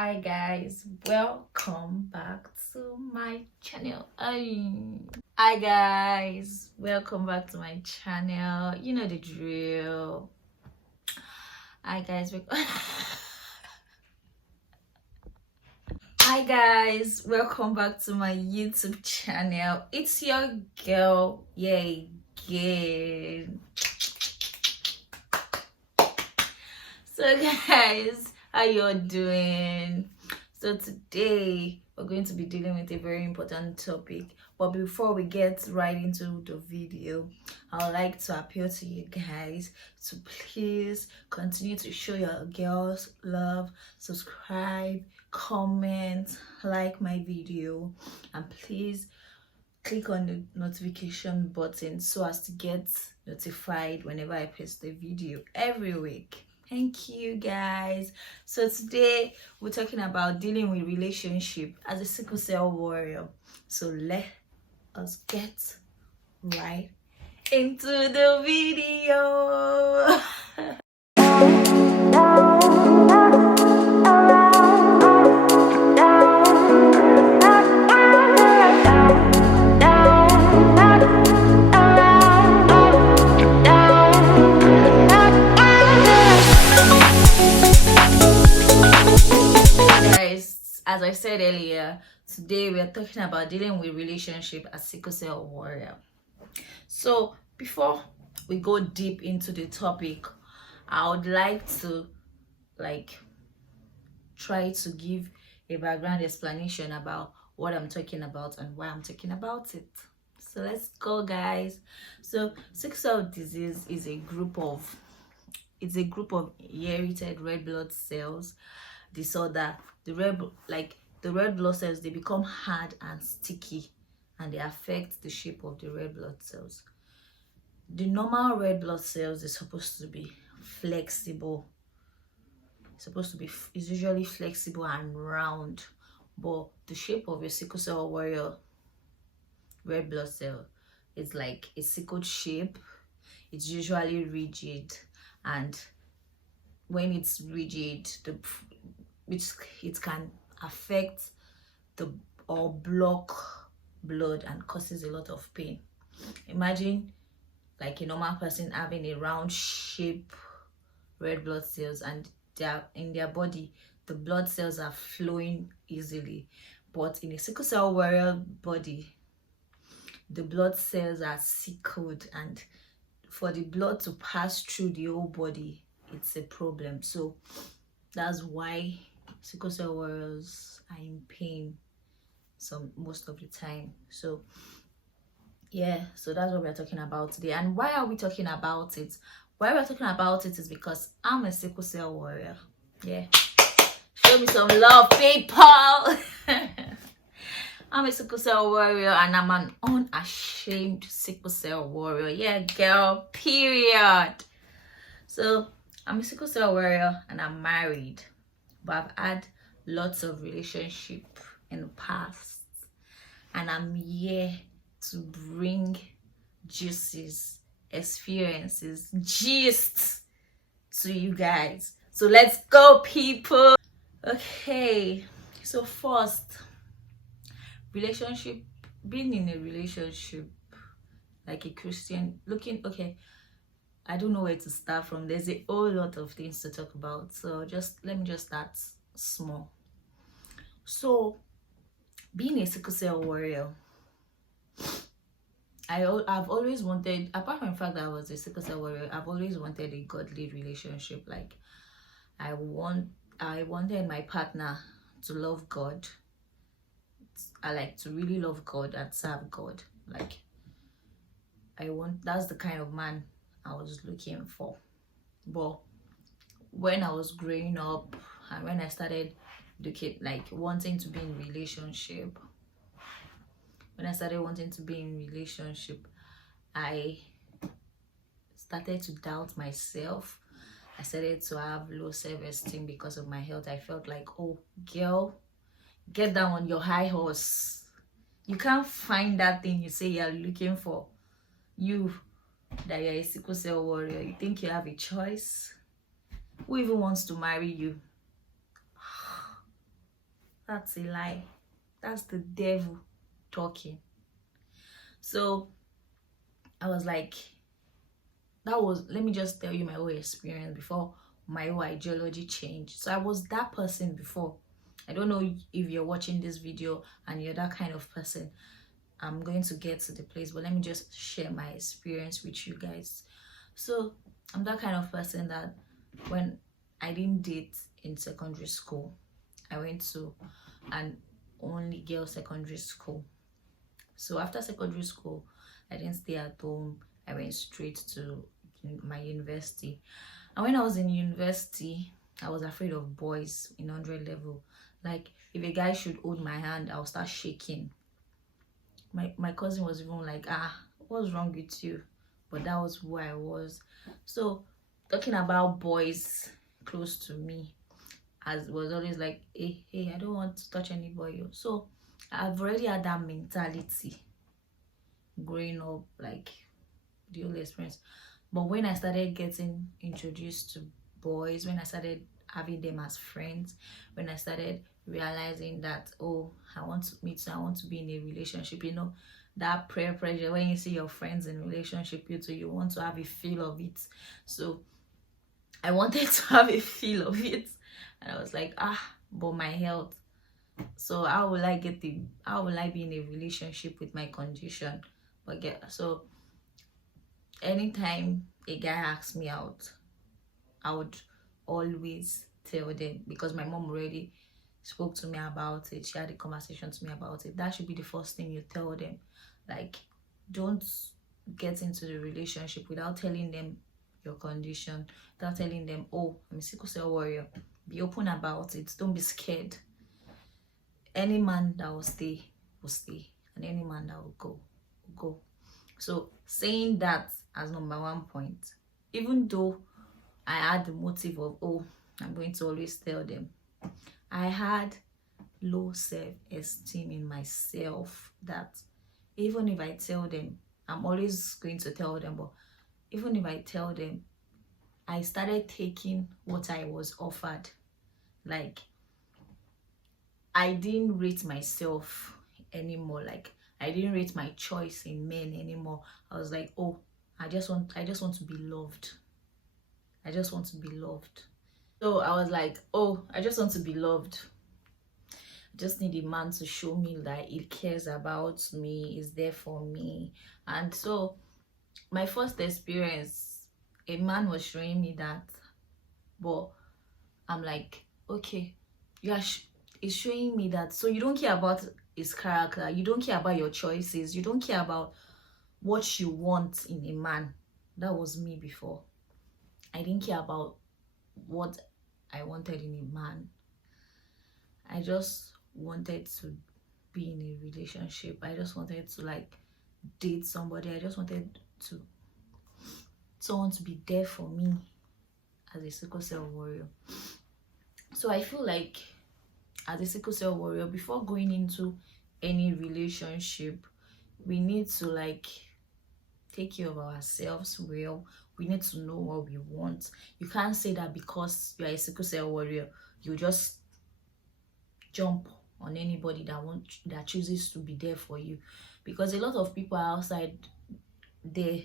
Hi guys, welcome back to my channel. Hi guys, welcome back to my channel. You know the drill. Hi guys, hi guys, welcome back to my YouTube channel. It's your girl, again. So guys, how you doing? So today we're going to be dealing with a very important topic, but before we get right into the video, I would like to appeal to you guys to please continue to show your girls love, subscribe, comment, like my video, and please click on the notification button so as to get notified whenever I post a video every week. Thank you guys. So today we're talking about dealing with relationship as a sickle cell warrior. So let us get right into the video. As I said earlier, today we are talking about dealing with relationship as sickle cell warrior. So before we go deep into the topic, I would like to try to give a background explanation about what I'm talking about and why I'm talking about it. So let's go, guys. So sickle cell disease is a group of inherited red blood cells disorder. The red blood cells, they become hard and sticky and they affect the shape of the red blood cells. The normal red blood cells is supposed to be flexible. It's usually flexible and round, but the shape of your sickle cell warrior red blood cell is like a sickled shape. It's usually rigid, and when it's rigid, it can affect or block blood and causes a lot of pain. Imagine like a normal person having a round shape red blood cells, and in their body the blood cells are flowing easily, but in a sickle cell warrior body the blood cells are sickled, and for the blood to pass through the whole body it's a problem. So that's why sickle cell warriors are in pain most of the time. So yeah, so that's what we're talking about today. And why are we talking about it? Why we're talking about it is because I'm a sickle cell warrior. Yeah, show me some love, people. I'm a sickle cell warrior and I'm an unashamed sickle cell warrior. Yeah, girl, period. So I'm a sickle cell warrior and I'm married, but I've had lots of relationship in the past, and I'm here to bring juices, experiences, gist to you guys. So let's go, people. Okay, so first, relationship, being in a relationship like a Christian, I don't know where to start from. There's a whole lot of things to talk about, so let me just start small. So being a sickle cell warrior, I've always wanted, apart from the fact that I was a sickle cell warrior, I've always wanted a godly relationship. Like I wanted my partner to love God. I like to really love God and serve God. Like that's the kind of man I was looking for. But when I was growing up and when I started wanting to be in relationship, I started to doubt myself. I started to have low self-esteem because of my health. I felt like, oh girl, get down on your high horse. You can't find that thing you say you're looking for. You that you're a sickle cell warrior, you think you have a choice? Who even wants to marry you? That's a lie. That's the devil talking. So I was like, let me just tell you my whole experience before my whole ideology changed. So I was that person before. I don't know if you're watching this video and you're that kind of person. I'm going to get to the place, but let me just share my experience with you guys. So I'm that kind of person that when I didn't date in secondary school, I went to an only girl secondary school. So after secondary school, I didn't stay at home. I went straight to my university. And when I was in university, I was afraid of boys in 100 level. Like, if a guy should hold my hand, I'll start shaking. My cousin was even like, what's wrong with you? But that was who I was. So talking about boys close to me, as was always like, hey, I don't want to touch anybody. So I've already had that mentality growing up, like the whole experience. But when I started getting introduced to boys, when I started having them as friends, when I started realizing that, oh, I want to be in a relationship, you know, that prayer pressure, when you see your friends in relationship, you want to have a feel of it. So I wanted to have a feel of it, and I was like, but my health. So how will I be in a relationship with my condition? So anytime a guy asks me out, I would always tell them, because my mom already spoke to me about it. She had a conversation to me about it. That should be the first thing you tell them. Like, don't get into the relationship without telling them your condition, without telling them, oh, I'm a sickle cell warrior. Be open about it. Don't be scared. Any man that will stay, and any man that will go, will go. So saying that as number one point, even though I had the motive of, oh, I'm going to always tell them, I had low self-esteem in myself, that even if I tell them, I'm always going to tell them, but even if I tell them, I started taking what I was offered. Like, I didn't rate myself anymore. Like, I didn't rate my choice in men anymore. I was like, oh, I just want to be loved. I just want to be loved. So I was like, oh, I just want to be loved. I just need a man to show me that he cares about me, is there for me. And so my first experience, a man was showing me that, but I'm like, okay, it's showing me that. So you don't care about his character, you don't care about your choices, you don't care about what you want in a man. That was me before. I didn't care about what I wanted in a man. I just wanted to be in a relationship. I just wanted to, like, date somebody. I just wanted someone to be there for me as a sickle cell warrior. So I feel like as a sickle cell warrior, before going into any relationship, we need to, like, take care of ourselves well. We need to know what we want. You can't say that because you're a sickle cell warrior, you just jump on anybody that chooses to be there for you. Because a lot of people are outside there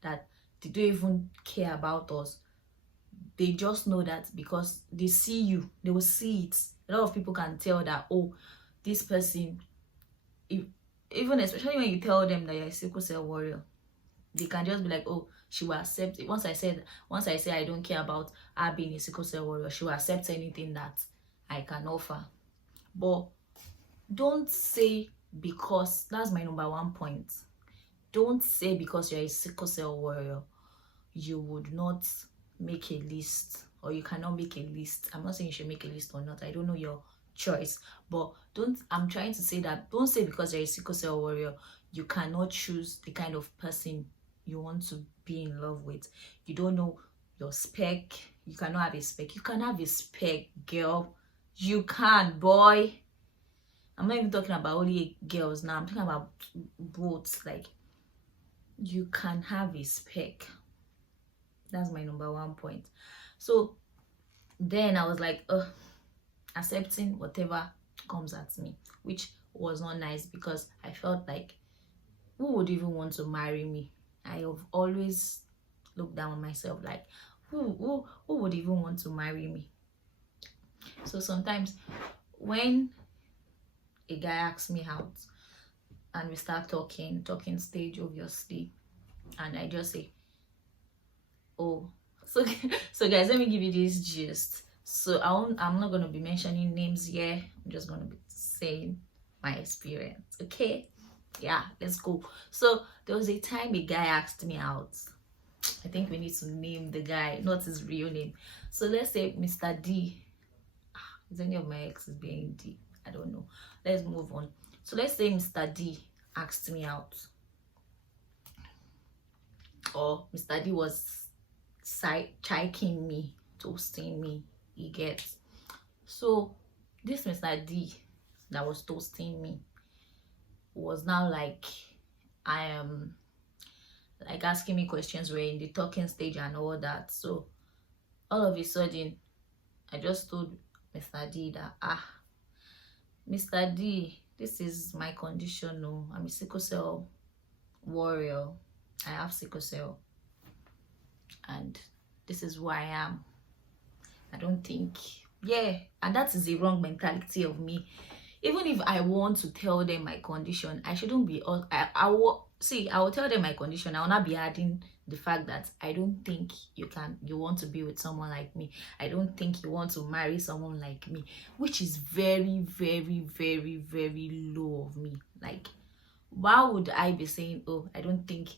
that they don't even care about us. They just know that because they see you, they will see it. A lot of people can tell that, oh, this person, even especially when you tell them that you're a sickle cell warrior, they can just be like, oh, she will accept it. Once I say I don't care about her being a sickle cell warrior, she will accept anything that I can offer. But don't say, because that's my number one point. Don't say because you're a sickle cell warrior, you would not make a list, or you cannot make a list. I'm not saying you should make a list or not. I don't know your choice. But I'm trying to say that don't say because you're a sickle cell warrior, you cannot choose the kind of person you want to be in love with. You don't know your spec. You cannot have a spec. You can have a spec, girl. You can, boy. I'm not even talking about only girls now. I'm talking about both. Like, you can have a spec. That's my number one point. So then I was like, accepting whatever comes at me, which was not nice because I felt like, who would even want to marry me? I have always looked down on myself, like, who would even want to marry me? So sometimes when a guy asks me out and we start talking stage, obviously, and I just say, oh, so so guys, let me give you this gist. So I'm not gonna be mentioning names here. I'm just gonna be saying my experience. Okay, yeah, let's go. So there was a time a guy asked me out. I think we need to name the guy, not his real name. So let's say Mr. D. Is any of my exes being D? I don't know. Let's move on. So let's say Mr. D asked me out, or Mr. D was chiking me, toasting me. He gets. So this Mr. D that was toasting me was now like, I am like asking me questions. We're in the talking stage and all that. So all of a sudden, I just told Mr. D that, Mr. D, this is my condition. No, I'm a sickle cell warrior. I have sickle cell, and this is who I am. I don't think, yeah, and that is the wrong mentality of me. Even if I want to tell them my condition, I shouldn't be. I will tell them my condition. I will not be adding the fact that I don't think you want to be with someone like me. I don't think you want to marry someone like me, which is very, very, very, very low of me. Like, why would I be saying, oh, I don't think?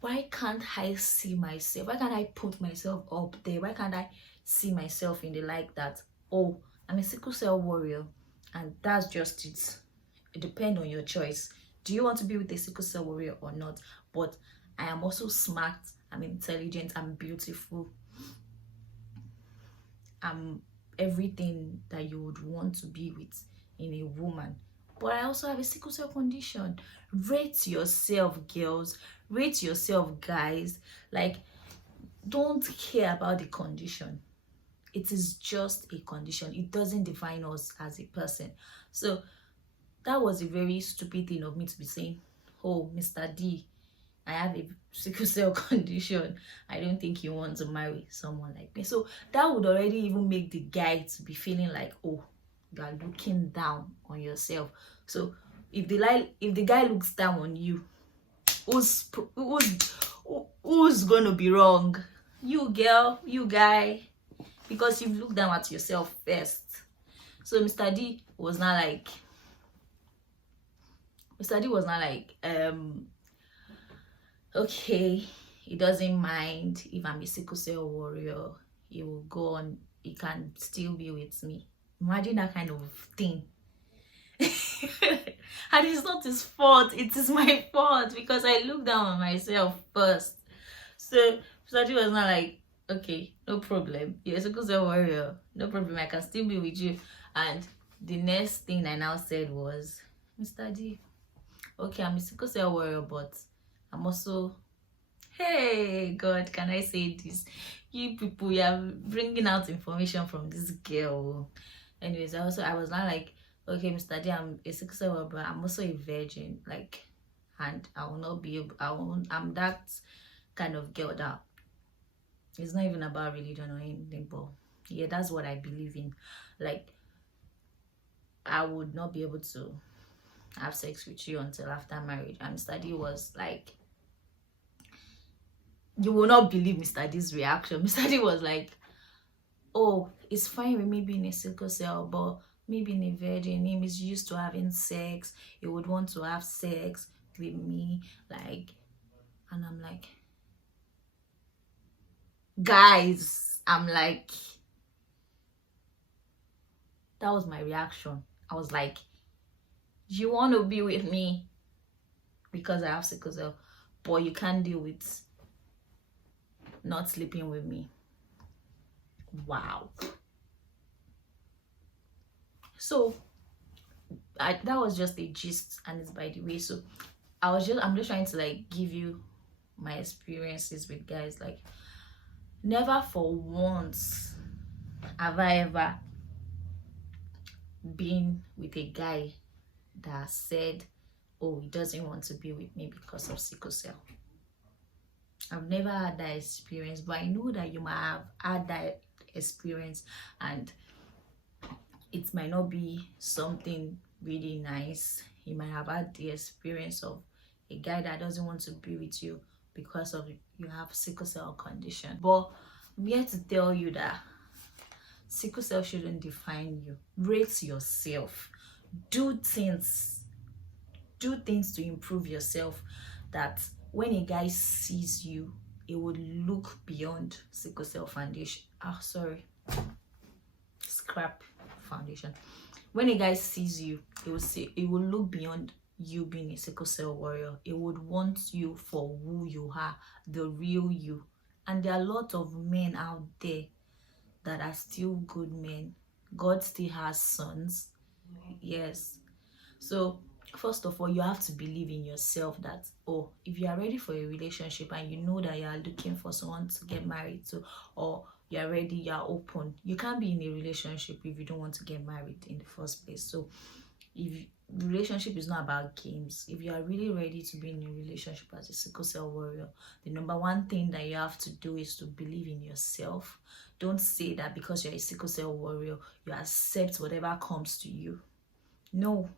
Why can't I see myself? Why can't I put myself up there? Why can't I see myself in the light that, oh, I'm a sickle cell warrior, and that's just it. It depends on your choice. Do you want to be with a sickle cell warrior or not? But I am also smart, I'm intelligent, I'm beautiful, I'm everything that you would want to be with in a woman. But I also have a sickle cell condition. Rate yourself, girls. Rate yourself, guys. Like, don't care about the condition. It is just a condition. It doesn't define us as a person. So that was a very stupid thing of me to be saying, oh, Mr. D, I have a sickle cell condition. I don't think you want to marry someone like me. So that would already even make the guy to be feeling like, oh, you are looking down on yourself. So if the guy looks down on you, who's gonna be wrong? You, girl, you guy, because you've looked down at yourself first. So Mr. D was not like, okay, he doesn't mind if I'm a sickle cell warrior. He will go on, he can still be with me. Imagine that kind of thing. And it's not his fault, it is my fault, because I looked down on myself first. So Mr. D was not like, okay, no problem, you're a sickle cell warrior, no problem, I can still be with you. And the next thing I now said was, Mr. D, okay, I'm a sickle cell warrior, but I'm also, hey God, can I say this? You people, you are bringing out information from this girl. Anyways, I was not like, okay, Mr. D, I'm a sickle cell warrior, but I'm also a virgin, like, and I will not be able, I'm that kind of girl that it's not even about religion or anything, but yeah, that's what I believe in. Like, I would not be able to have sex with you until after marriage. And Mr. D was like, you will not believe Mr. D's reaction. Mr. D was like, oh, it's fine with me being a sickle cell, but me being a virgin, him is used to having sex. He would want to have sex with me, like, and I'm like, guys, I'm like, that was my reaction. I was like, you want to be with me because I have sickle cell, but you can't deal with not sleeping with me. Wow. So that was just a gist, and it's by the way. So I'm just trying to like give you my experiences with guys. Like, never for once have I ever been with a guy that said, oh, he doesn't want to be with me because of sickle cell. I've never had that experience, but I know that you might have had that experience, and it might not be something really nice. You might have had the experience of a guy that doesn't want to be with you because of you have sickle cell condition. But I'm here to tell you that sickle cell shouldn't define you. Rate yourself. Do things to improve yourself, that when a guy sees you, it would look beyond sickle cell foundation. Scrap foundation. When a guy sees you, it will look beyond you being a sickle cell warrior. It would want you for who you are, the real you. And there are a lot of men out there that are still good men. God still has sons. Yes. So first of all, you have to believe in yourself that, oh, if you are ready for a relationship and you know that you are looking for someone to get married to, or you are ready, you are open. You can't be in a relationship if you don't want to get married in the first place. So if relationship is not about games, if you are really ready to be in a relationship as a sickle cell warrior, the number one thing that you have to do is to believe in yourself. Don't say that because you're a sickle cell warrior, you accept whatever comes to you. No.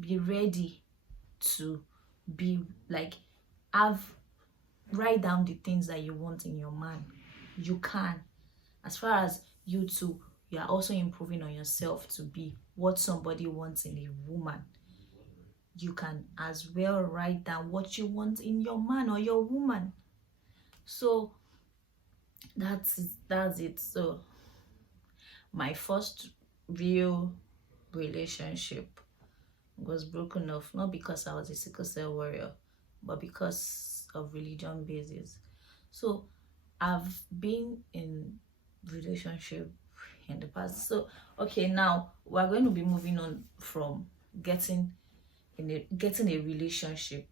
Be ready to be like, write down the things that you want in your man. You can. As far as you two, you are also improving on yourself to be what somebody wants in a woman. You can as well write down what you want in your man or your woman. So that's it. So my first real relationship was broken off, not because I was a sickle cell warrior, but because of religion basis. So I've been in relationship in the past. So okay, now we're going to be moving on from getting a relationship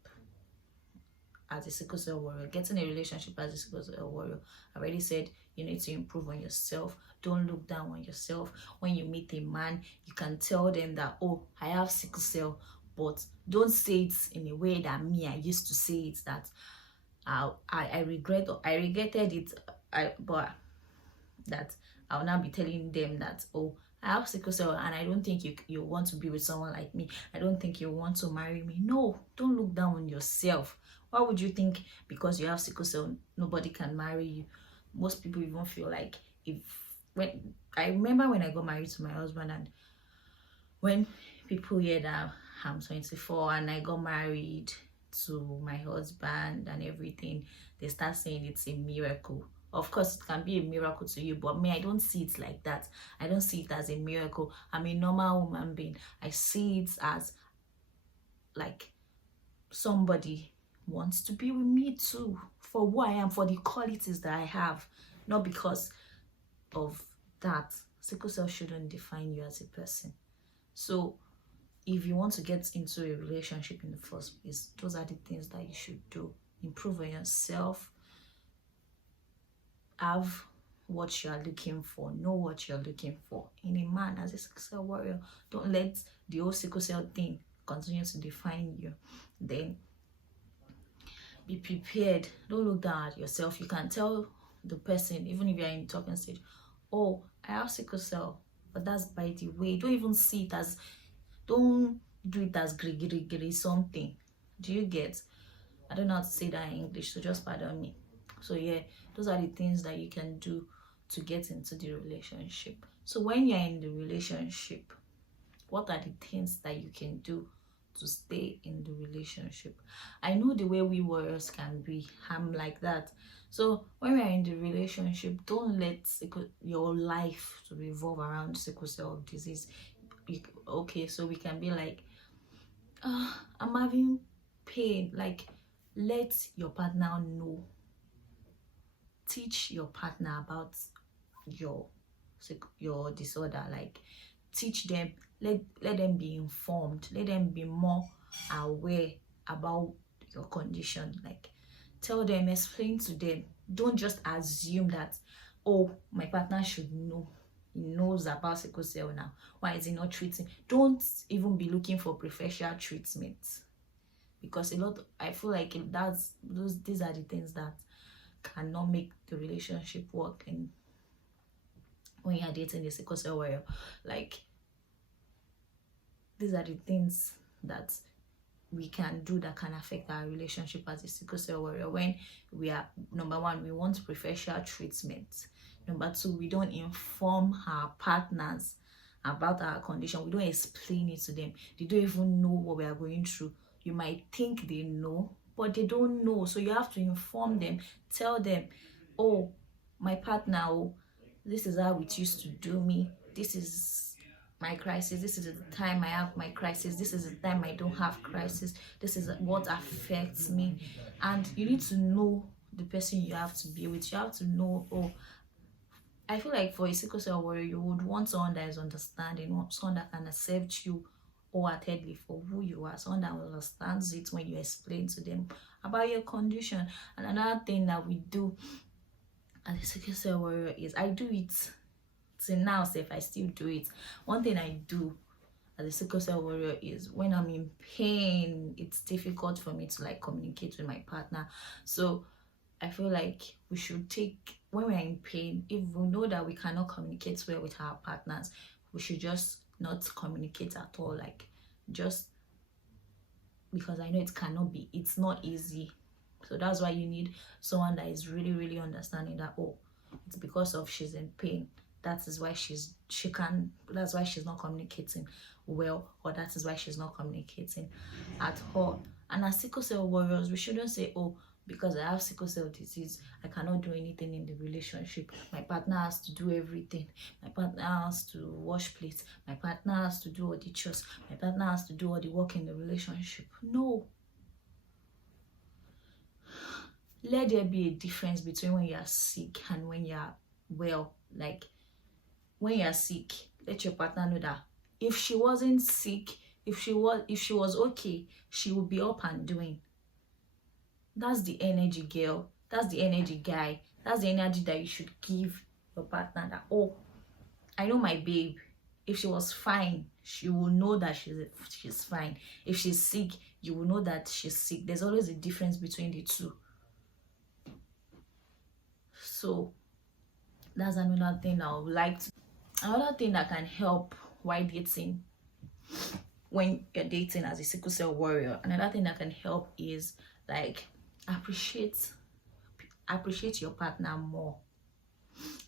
as a sickle cell warrior. Getting a relationship as a sickle cell warrior, I already said you need to improve on yourself. Don't look down on yourself. When you meet a man, you can tell them that, oh, I have sickle cell, but don't say it in a way that I used to say it, that I regretted it, but that I'll now be telling them that, oh, I have sickle cell and I don't think you want to be with someone like me. I don't think you want to marry me. No, don't look down on yourself. Why would you think because you have sickle cell nobody can marry you? Most people even feel like, when I remember when I got married to my husband, and when people hear that I'm 24 and I got married to my husband and everything, they start saying it's a miracle. Of course, it can be a miracle to you, but me, I don't see it like that. I don't see it as a miracle. I'm a normal human being. I see it as like somebody wants to be with me too, for who I am, for the qualities that I have, not because of that. Sickle cell shouldn't define you as a person. So if you want to get into a relationship in the first place, those are the things that you should do. Improve on yourself. Have what you are looking for. Know what you're looking for in a man as a sickle cell warrior. Don't let the whole sickle cell thing continue to define you. Then be prepared. Don't look down at yourself. You can tell the person, even if you're in talking stage, oh, I have sickle cell, but that's by the way. Don't even see it as, don't do it as gri something. Do you get? I don't know how to say that in English, so just pardon me. So yeah, those are the things that you can do to get into the relationship. So when you're in the relationship, what are the things that you can do to stay in the relationship? I know the way we warriors can be. I'm like that. So when we are in the relationship, don't let your life to revolve around sickle cell disease. Okay, so we can be like, I'm having pain. Like, let your partner know. Teach your partner about your disorder. Like, teach them, let them be informed, let them be more aware about your condition. Like, tell them, explain to them. Don't just assume that, oh, my partner should know. he knows about sickle cell now. Why is he not treating? Don't even be looking for preferential treatment, because I feel like these are the things that cannot make the relationship work. And when you're dating a sickle cell warrior, like, these are the things that we can do that can affect our relationship as a sickle cell warrior. When we are, number one, we want preferential treatment. Number two, we don't inform our partners about our condition. We don't explain it to them. They don't even know what we are going through. You might think they know, but they don't know. So you have to inform them. Tell them, oh, my partner, oh, this is how it used to do me. This is my crisis. This is the time I have my crisis. This is the time I don't have crisis. This is what affects me. And you need to know the person you have to be with. You have to know, oh, I feel like for a sickle cell warrior, you would want someone that is understanding, someone that can accept you wholeheartedly for who you are, someone that understands it when you explain to them about your condition. And another thing that we do as a sickle cell warrior is, I do it till now, so if I still do it. One thing I do as a sickle cell warrior is, when I'm in pain, it's difficult for me to like communicate with my partner. So I feel like we should take, when we're in pain, if we know that we cannot communicate well with our partners, we should just not communicate at all. Like, just because I know it's not easy. So that's why you need someone that is really, really understanding that, oh, it's because of she's in pain. That is why that's why she's not communicating well, or that is why she's not communicating at all. And as sickle cell warriors, we shouldn't say, oh, because I have sickle cell disease, I cannot do anything in the relationship. My partner has to do everything. My partner has to wash plates. My partner has to do all the chores. My partner has to do all the work in the relationship. No. Let there be a difference between when you are sick and when you are well. Like, when you are sick, let your partner know that if she wasn't sick, if she was okay, she would be up and doing. That's the energy, girl. That's the energy, guy. That's the energy that you should give your partner, that, oh, I know my babe. If she was fine, she will know that she's fine. If she's sick, you will know that she's sick. There's always a difference between the two. So that's another thing I would like to. Another thing that can help while dating, when you're dating as a sickle cell warrior, another thing that can help is, like, appreciate your partner more.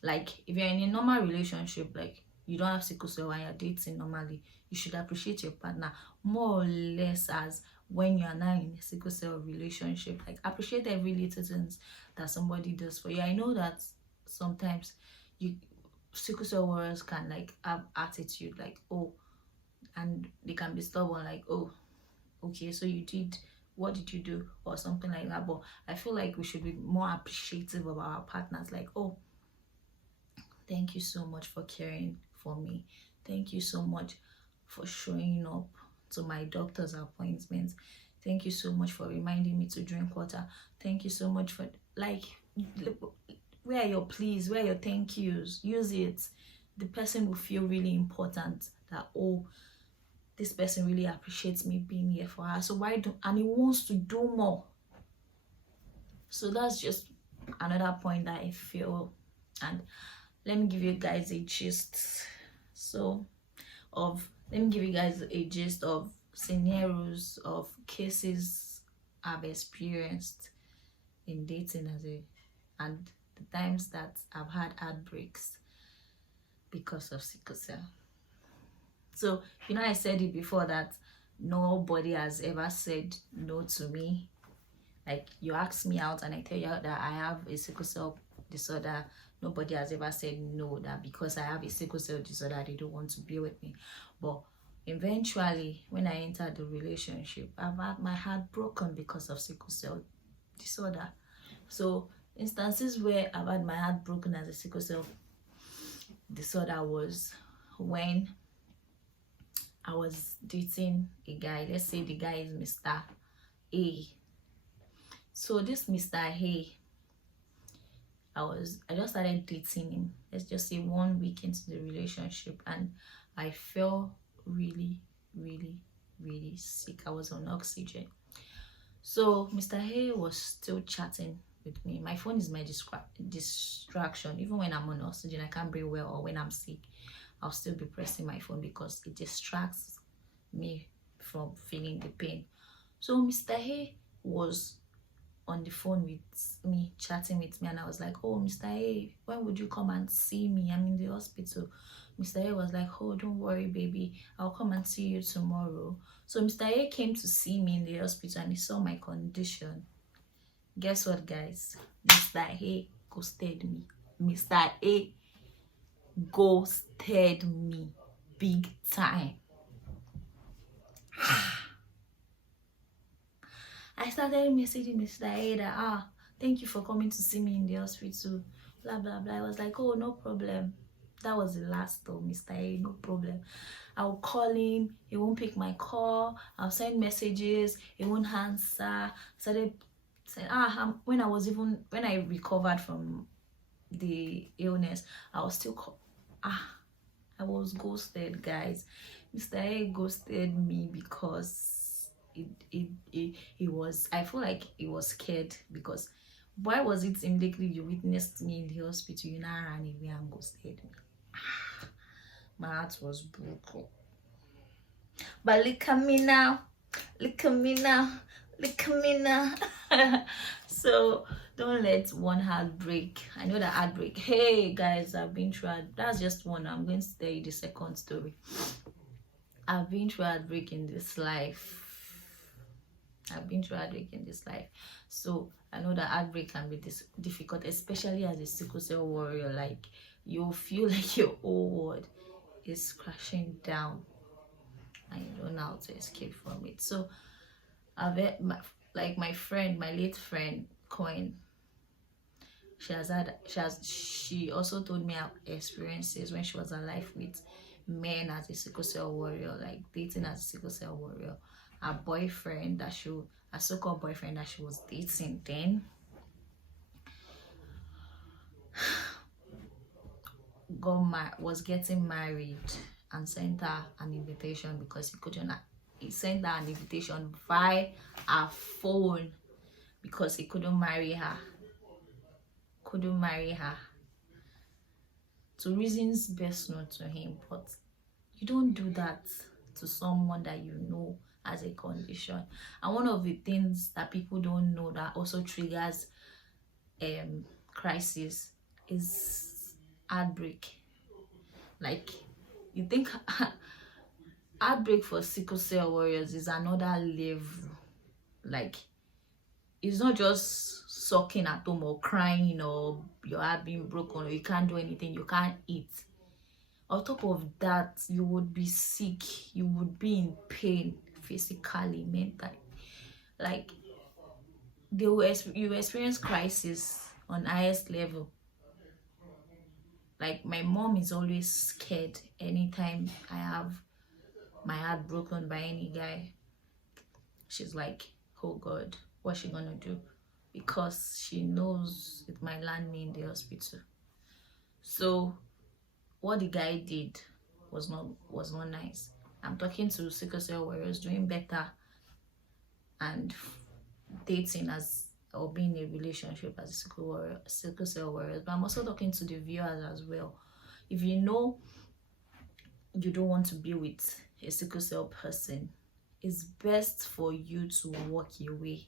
Like, if you're in a normal relationship, like, you don't have sickle cell and you're dating normally, you should appreciate your partner more or less as when you are now in a sickle cell relationship. Like, appreciate every little things that somebody does for you. I know that sometimes sickle cell warriors can like have attitude, like, oh, and they can be stubborn, like, oh, okay, so what did you do, or something like that. But I feel like we should be more appreciative of our partners. Like, oh, thank you so much for caring for me. Thank you so much for showing up to my doctor's appointments. Thank you so much for reminding me to drink water. Thank you so much for, like, where are your please, where are your thank yous? Use it. The person will feel really important, that, oh, this person really appreciates me being here for her. So and he wants to do more. So that's just another point that I feel. And let me give you guys a gist. Let me give you guys a gist of scenarios of cases I've experienced in dating and the times that I've had heartbreaks because of sickle cell. So, I said it before that nobody has ever said no to me. Like, you ask me out and I tell you that I have a sickle cell disorder, nobody has ever said no, that because I have a sickle cell disorder, they don't want to be with me. But eventually, when I entered the relationship, I've had my heart broken because of sickle cell disorder. So, instances where I've had my heart broken as a sickle cell disorder was when I was dating a guy. Let's say the guy is Mr. A. So this Mr. A, I just started dating him, let's just say 1 week into the relationship, and I felt really, really, really sick. I was on oxygen. So Mr. Hay was still chatting with me. My phone is my distraction. Even when I'm on oxygen, I can't breathe well, or when I'm sick, I'll still be pressing my phone because it distracts me from feeling the pain. So Mr. Hay was on the phone with me, chatting with me, and I was like, oh, Mr. A, when would you come and see me? I'm in the hospital. Mr. A was like, oh, don't worry, baby, I'll come and see you tomorrow. So Mr. A came to see me in the hospital, and he saw my condition. Guess what, guys? Mr. A ghosted me. Mr. A ghosted me big time. I started messaging Mr. A that, thank you for coming to see me in the hospital, blah blah blah. I was like, oh, no problem. That was the last though, Mr. A, no problem. I'll call him, he won't pick my call. I'll send messages, he won't answer. Started saying, when I recovered from the illness, I was still I was ghosted, guys. Mr. A ghosted me because he was, I feel like he was scared, because why was it immediately you witnessed me in the hospital, you now ran away and ghosted me? My heart was broken. But look at me now, look at me now, look at me now. So don't let one heartbreak, I know that heartbreak, hey guys, I've been through, that's just one. I'm going to tell you the second story. I've been through heartbreak in this life. So I know that heartbreak can be difficult, especially as a sickle cell warrior. Like, you feel like your whole world is crashing down and you don't know how to escape from it. So I've had my late friend Coin, she also told me her experiences when she was alive with men as a sickle cell warrior, like dating as a sickle cell warrior. Her boyfriend that a so-called boyfriend that she was dating then, was getting married, and sent her an invitation because he sent her an invitation via her phone because he couldn't marry her to reasons best known to him. But you don't do that to someone that you know has a condition. And one of the things that people don't know that also triggers crisis is heartbreak. Like, you think heartbreak for sickle cell warriors is another level. Like, it's not just sucking at home or crying or your heart being broken or you can't do anything, you can't eat. On top of that, you would be sick, you would be in pain physically, mentally. Like, you experience crisis on highest level. Like, my mom is always scared anytime I have my heart broken by any guy. She's like, oh God, what's she gonna do? Because she knows it might land me in the hospital. So what the guy did was not nice. I'm talking to sickle cell warriors doing better and dating or being in a relationship as a sickle cell warriors. But I'm also talking to the viewers as well. If you know you don't want to be with a sickle cell person, it's best for you to walk away.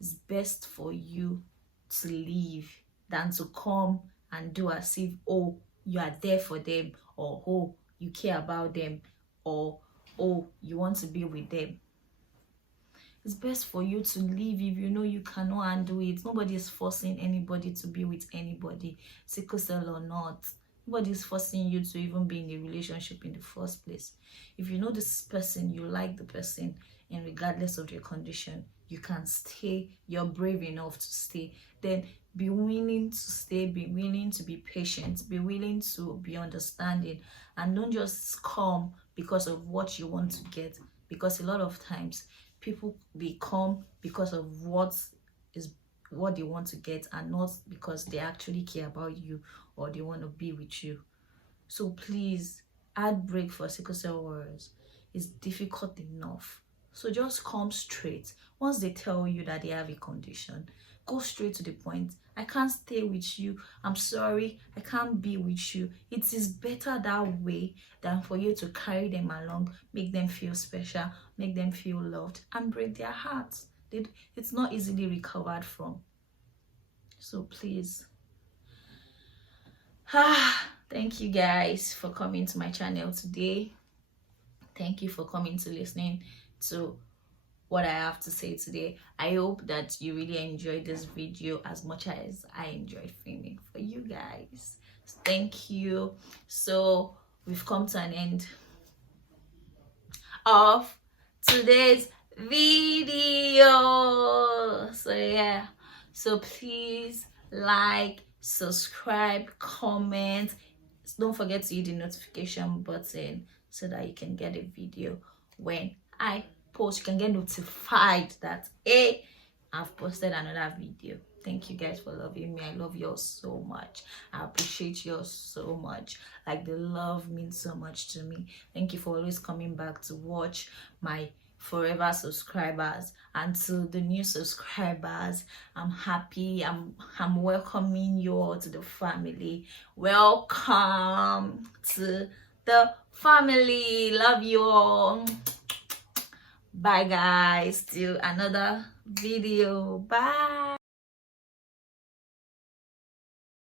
It's best for you to leave than to come and do as if, oh, you are there for them, or oh, you care about them, or oh, you want to be with them. It's best for you to leave if you know you cannot handle it. Nobody is forcing anybody to be with anybody, sickle cell or not. Nobody is forcing you to even be in a relationship in the first place. If you know this person, you like the person, and regardless of your condition, you can stay, you're brave enough to stay, then be willing to stay, be willing to be patient, be willing to be understanding, and don't just come because of what you want to get. Because a lot of times people, they come because of what is what they want to get, and not because they actually care about you or they want to be with you. So please, heartbreak for sickle cell warriors is difficult enough. So just come straight. Once they tell you that they have a condition, go straight to the point. I can't stay with you. I'm sorry. I can't be with you. It is better that way than for you to carry them along, make them feel special, make them feel loved, and break their hearts. It's not easily recovered from. So please. Thank you guys for coming to my channel today. Thank you for coming to listening to what I have to say today. I hope that you really enjoyed this video as much as I enjoyed filming for you guys. Thank you. So we've come to an end of today's video. So yeah, so please like, subscribe, comment. Don't forget to hit the notification button so that you can get a video when I post. You can get notified that I've posted another video. Thank you guys for loving me. I love you all so much. I appreciate you all so much. Like, the love means so much to me. Thank you for always coming back to watch my forever subscribers, and to the new subscribers, I'm happy. I'm welcoming you all to the family. Welcome to the family. Love you all. Bye guys, till another video. Bye.